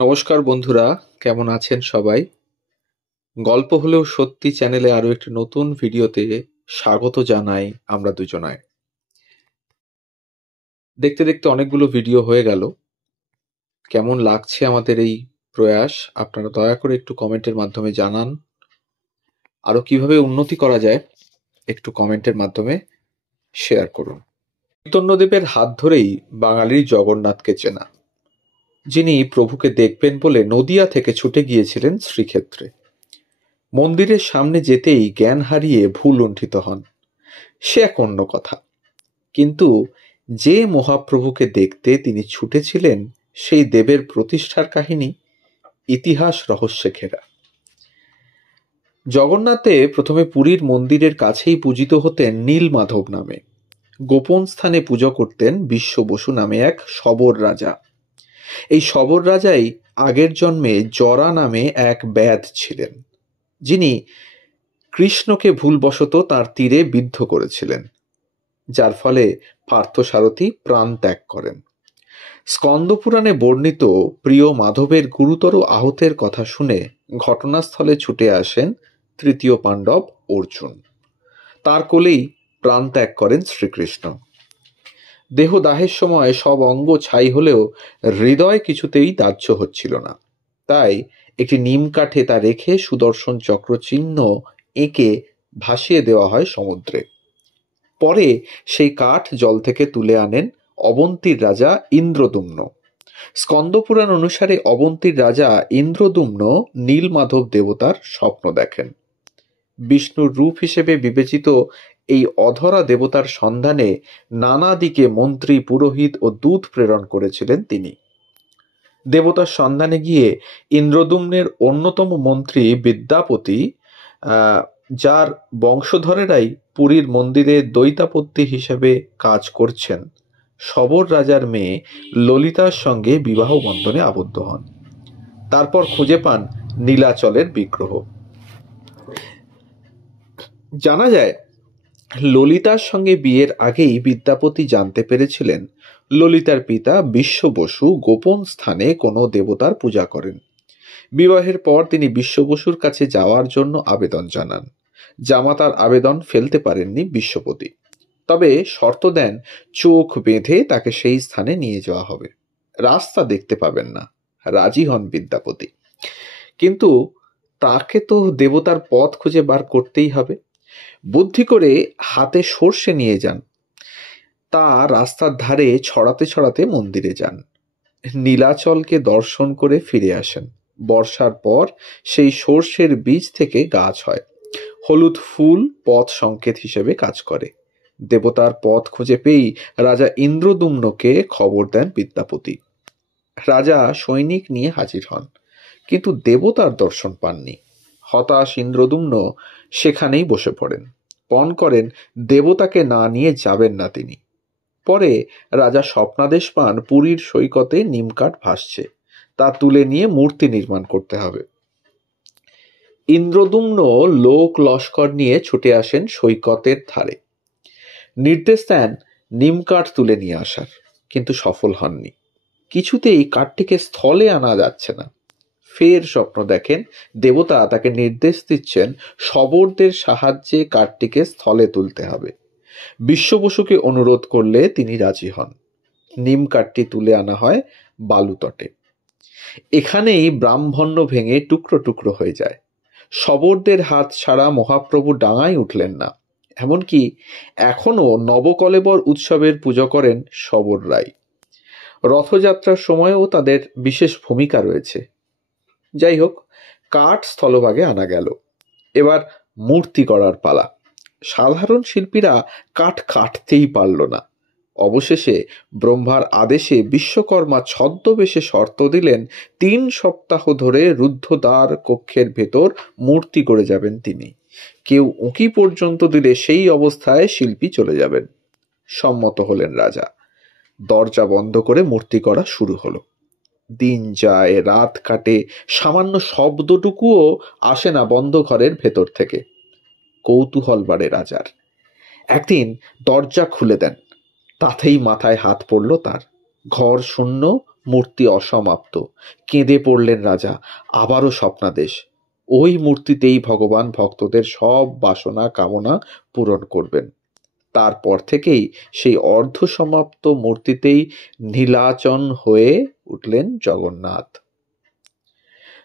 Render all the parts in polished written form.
নমস্কার বন্ধুরা, কেমন আছেন সবাই? গল্প হলেও সত্যি চ্যানেলে আরো একটি নতুন ভিডিওতে স্বাগত জানাই আমরা দুজনায়। দেখতে দেখতে অনেকগুলো ভিডিও হয়ে গেল। কেমন লাগছে আমাদের এই প্রয়াস আপনারা দয়া করে একটু কমেন্টের মাধ্যমে জানান। আরো কিভাবে উন্নতি করা যায় একটু কমেন্টের মাধ্যমে শেয়ার করুন। চৈতন্যদেবের হাত ধরেই বাঙালির জগন্নাথকে চেনা, যিনি প্রভুকে দেখবেন বলে নদিয়া থেকে ছুটে গিয়েছিলেন শ্রীক্ষেত্রে। মন্দিরের সামনে যেতেই জ্ঞান হারিয়ে ভুল লুণ্ঠিত হন, সে এক অন্য কথা। কিন্তু যে মহাপ্রভুকে দেখতে তিনি ছুটেছিলেন সেই দেবের প্রতিষ্ঠার কাহিনী ইতিহাস রহস্যে ঘেরা। জগন্নাথে প্রথমে পুরীর মন্দিরের কাছেই পূজিত হতেন নীলমাধব নামে। গোপন স্থানে পুজো করতেন বিশ্ব বসু নামে এক শবর রাজা। এই শবর রাজাই আগের জন্মে জরা নামে এক ব্যাধ ছিলেন, যিনি কৃষ্ণকে ভুলবশত তার তীরে বিদ্ধ করেছিলেন, যার ফলে পার্থসারথী প্রাণ ত্যাগ করেন। স্কন্দপুরাণে বর্ণিত প্রিয় মাধবের গুরুতর আহতের কথা শুনে ঘটনাস্থলে ছুটে আসেন তৃতীয় পাণ্ডব অর্জুন। তার কোলেই প্রাণ ত্যাগ করেন শ্রীকৃষ্ণ। দেহদাহের সময় সব অঙ্গ ছাই হলেও হৃদয় কিছুতেই দাহ্য হচ্ছিল না। তাই একটি নিম কাঠে তা রেখে সুদর্শন চক্র চিহ্ন এঁকে ভাসিয়ে দেওয়া হয় সমুদ্রে। পরে সেই কাঠ জল থেকে তুলে আনেন অবন্তীর রাজা ইন্দ্রদুম্ন। স্কন্দপুরাণ অনুসারে অবন্তীর রাজা ইন্দ্রদুম্ন নীলমাধব দেবতার স্বপ্ন দেখেন। বিষ্ণুর রূপ হিসেবে বিবেচিত এই অধরা দেবতার সন্ধানে নানা দিকে মন্ত্রী, পুরোহিত ও দূত প্রেরণ করেছিলেন তিনি। দেবতার সন্ধানে গিয়ে ইন্দ্রদুম্নের অন্যতম মন্ত্রী বিদ্যাপতি, যার বংশধরেরাই পুরীর মন্দিরে দৈতাপত্য হিসেবে কাজ করছেন, শবর রাজার মেয়ে ললিতার সঙ্গে বিবাহ বন্ধনে আবদ্ধ হন। তারপর খুঁজে পান নীলাচলের বিগ্রহ। জানা যায় ললিতার সঙ্গে বিয়ের আগেই বিদ্যাপতি জানতে পেরেছিলেন ললিতার পিতা বিশ্ব বসু গোপন স্থানে কোনো দেবতার পূজা করেন। বিবাহের পর তিনি বিশ্ব বসুর কাছে যাওয়ার জন্য আবেদন জানান। জামাতার আবেদন ফেলতে পারেননি বিশ্বপতি, তবে শর্ত দেন চোখ বেঁধে তাকে সেই স্থানে নিয়ে যাওয়া হবে, রাস্তা দেখতে পাবেন না। রাজি হন বিদ্যাপতি, কিন্তু তাকে তো দেবতার পথ খুঁজে বার করতেই হবে। বুদ্ধি করে হাতে সর্ষে নিয়ে যান, তা রাস্তার ধারে ছড়াতে ছড়াতে মন্দিরে যান। নীলাচলকে দর্শন করে ফিরে আসেন। বর্ষার পর সেই সর্ষের বীজ থেকে গাছ হয়। হলুদ ফুল পথ সংকেত হিসেবে কাজ করে। দেবতার পথ খুঁজে পেয়েই রাজা ইন্দ্রদুম্নকে খবর দেন বিদ্যাপতি। রাজা সৈনিক নিয়ে হাজির হন, কিন্তু দেবতার দর্শন পাননি। হতাশ ইন্দ্রদুম্ন সেখানেই বসে পড়েন। পণ করেন দেবতাকে না নিয়ে যাবেন না তিনি। পরে রাজা স্বপ্নাদেশ পান পুরীর সৈকতে নিমকাঠ ভাসছে, তা তুলে নিয়ে মূর্তি নির্মাণ করতে হবে। ইন্দ্রদুম্ন লোক লস্কর নিয়ে ছুটে আসেন সৈকতের ধারে। নির্দেশ দেন নিমকাঠ তুলে নিয়ে আসার, কিন্তু সফল হননি। কিছুতেই কাঠটিকে স্থলে আনা যাচ্ছে না। ফের স্বপ্ন দেখেন দেবতা তাকে নির্দেশ দিচ্ছেন শবরদের সাহায্যে কাঠটিকে স্থলে তুলতে হবে। বিশ্ব বসুকে অনুরোধ করলে তিনি রাজি হন। নিম কাঠটি তুলে আনা হয় বালুতটে। এখানেই ব্রাহ্মণ্য ভেঙে টুকরো টুকরো হয়ে যায়। শবরদের হাত ছাড়া মহাপ্রভু ডাঙায় উঠলেন না। এমনকি এখনো নবকলেবর উৎসবের পুজো করেন শবররাই। রথযাত্রার সময়ও তাদের বিশেষ ভূমিকা রয়েছে। যাই হোক, কাঠ স্থলভাগে আনা গেল। এবার মূর্তি গড়ার পালা। সাধারণ শিল্পীরা কাঠ কাটতেই পারল না। অবশেষে ব্রহ্মার আদেশে বিশ্বকর্মা ছদ্মবেশে শর্ত দিলেন 3 সপ্তাহ ধরে রুদ্ধদ্বার কক্ষের ভেতর মূর্তি করে যাবেন তিনি। কেউ উঁকি পর্যন্ত দিলে সেই অবস্থায় শিল্পী চলে যাবেন। সম্মত হলেন রাজা। দরজা বন্ধ করে মূর্তি করা শুরু হলো। দিন যায়, রাত কাটে, সামান্য শব্দটুকুও আসে না বন্ধ ঘরের ভেতর থেকে। কৌতূহল বাড়ে রাজার। একদিন দরজা খুলে দেন, তাতেই মাথায় হাত পড়ল তার। ঘর শূন্য, মূর্তি অসমাপ্ত। কেঁদে পড়লেন রাজা। আবারও স্বপ্নাদেশ। ওই মূর্তিতেই ভগবান ভক্তদের সব বাসনা কামনা পূরণ করবেন। তারপর থেকেই সেই অর্ধসমাপ্ত মূর্তিতেই নীলাচন হয়ে উঠলেন জগন্নাথ।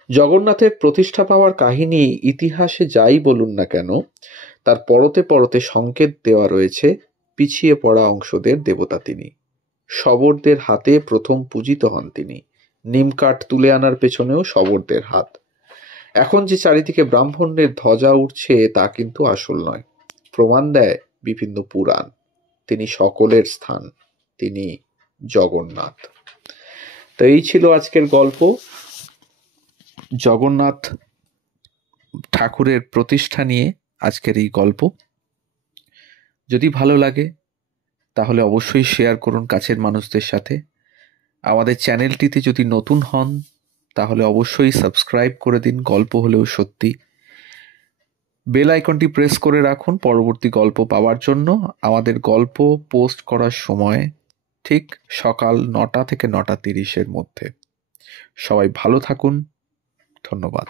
জগন্নাথের প্রতিষ্ঠা পাওয়ার কাহিনী ইতিহাসে যাই বলুন না কেন, তার পরতে পরতে সংকেত দেওয়া রয়েছে পিছিয়ে পড়া অংশদের দেবতা তিনি। শবরদের হাতে প্রথম পূজিত হন তিনি। নিমকাঠ তুলে আনার পেছনেও শবরদের হাত। এখন যে চারিদিকে ব্রাহ্মণ্যের ধ্বজা উঠছে তা কিন্তু আসল নয়, প্রমাণ দেয় বিভিন্ন পুরাণ। তিনি সকলের স্থান, তিনি জগন্নাথ। তো এই ছিল আজকের গল্প, জগন্নাথ ঠাকুরের প্রতিষ্ঠা নিয়ে আজকের এই গল্প। যদি ভালো লাগে তাহলে অবশ্যই শেয়ার করুন কাছের মানুষদের সাথে। আমাদের চ্যানেলটিতে যদি নতুন হন তাহলে অবশ্যই সাবস্ক্রাইব করে দিন, গল্প হলেও সত্যি। বেল আইকনটি প্রেস করে রাখুন পরবর্তী গল্প পাওয়ার জন্য। আমাদের গল্প পোস্ট করার সময় ঠিক সকাল 9টা থেকে 9টা 30-এর মধ্যে। সবাই ভালো থাকুন, ধন্যবাদ।